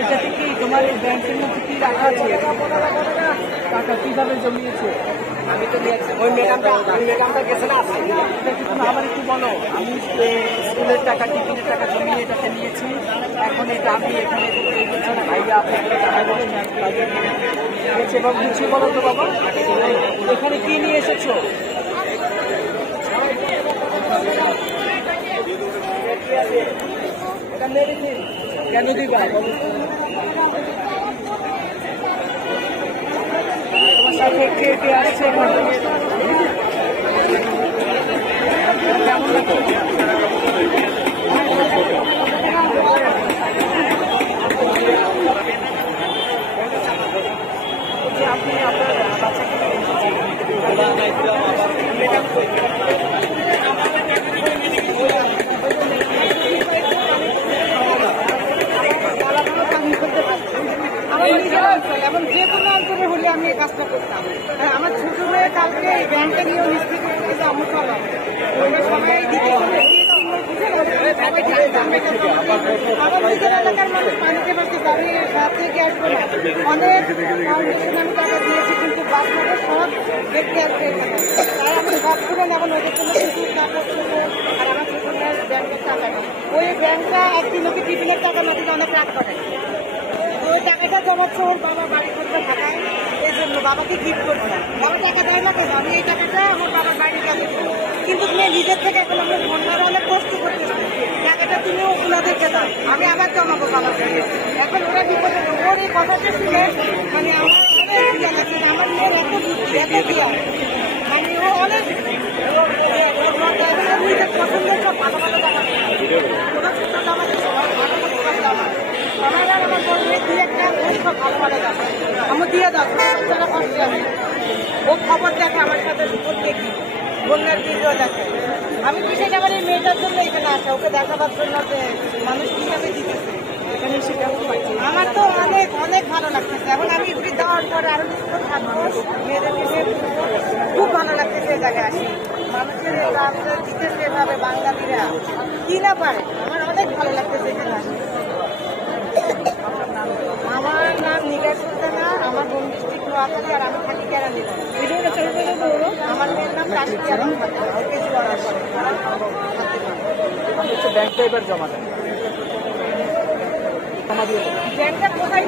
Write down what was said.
এটাতে কি তোমার এই ব্যাংকের মধ্যে কি রাখা আছে? টাকা কিভাবে জমিয়েছো? আমি তো ওই ম্যাডামটা গেছে না, আবার একটু বলো। আমি স্কুলের টাকা, টিফিনের টাকা জমিয়ে এটাকে নিয়েছি। এখন এটা আমি এখানে ভাইয়া আপনাকে টাকা দেবেন এবং কিছু বলো তো বাবা, এখানে কি নিয়ে এসেছো? কেন দিবা? তোমার সাথে কে কে আসছে এখানে? কেমন লাগছে? আপনি আপনার এবং যে কোনো অঞ্চলে হলে আমি এই কাজটা করতাম। আমার ছোট মেয়ে কালকে এই ব্যাংকে নিয়ে মিস্ত্রি করতে আমি চলাম সবাই দিকে আমার নিজের এলাকার মানুষ পানিতে বাঁচতে পারে, সাথে গ্যাস বলে অনেক ফাউন্ডেশন আমি টাকা দিয়েছি, কিন্তু বাচ্চারা সব দেখতে আসবে। তাই আমি ভাবছিলাম এখন ওদের জন্য কিছু কাপড় আর আমার ছোট মেয়ের ব্যাংকের টাকা, ওই ব্যাংকটা একদিন ওকে টিফিনের টাকা মাটিতে অনেক রাগ করে। ওই টাকাটা জমাচ্ছে ওর বাবা বাড়ি করতে থাকায়, এই জন্য বাবাকে গিফট করছে। বাবা টাকা দেয় না কেন? আমি এই টাকাটা আমার বাবার বাড়ি গেছে, কিন্তু তুমি নিজের থেকে এখন আমরা বন্যারা অনেক কষ্ট করতেছি, টাকাটা তুমিও ওনাদেরকে দাও, আমি আবার জমাবো বাবার কাছে। এখন ওরা বিপদে, ওর এই কথাটা শুনে মানে আমার অনেক ইয়ে লাগছে। আমার মেয়ের এত বুদ্ধি, এত দিয়া, মানে ও অনেক নিজের পছন্দের সব ভালো ভালো জামা, ওরা ছোট জামা সবাই ভালো ভালো জামা, সবাই আমার বলবে দুই একটা সব ভালো ভালো জামা আমার দিয়ে দাও, তারা কষ্ট আছে। ও খবর দেখে আমার সাথে রিপোর্ট দেখি, বন্যার ভিডিও দেখে। আমি কিসে আমার এই মেয়েটার জন্য এখানে আসা, ওকে দেখাবার জন্য যে মানুষ কিভাবে দিতেছে এখানে, সেটা আমার তো অনেক অনেক ভালো লাগতেছে। এখন আমি একটু দেওয়ার পরে আরো কিছু থাকবো, মেয়েদেরকে খুব ভালো লাগতেছে এই জায়গায় আসি। মানুষের রাস্তা দিতেছে এভাবে বাঙালিরা কি না পারে, আমার অনেক ভালো লাগতেছে এখানে আসি। আমার নাম নিগার সুলতানা, আমার হোম ডিস্ট্রিক্ট নোয়াখালী, আর আমি থাকি কেরানীগঞ্জ। আমার মেয়ের নাম কাশিয়া ব্যাংকটা এবার জমা দেন। ব্যাংকটা কোথায়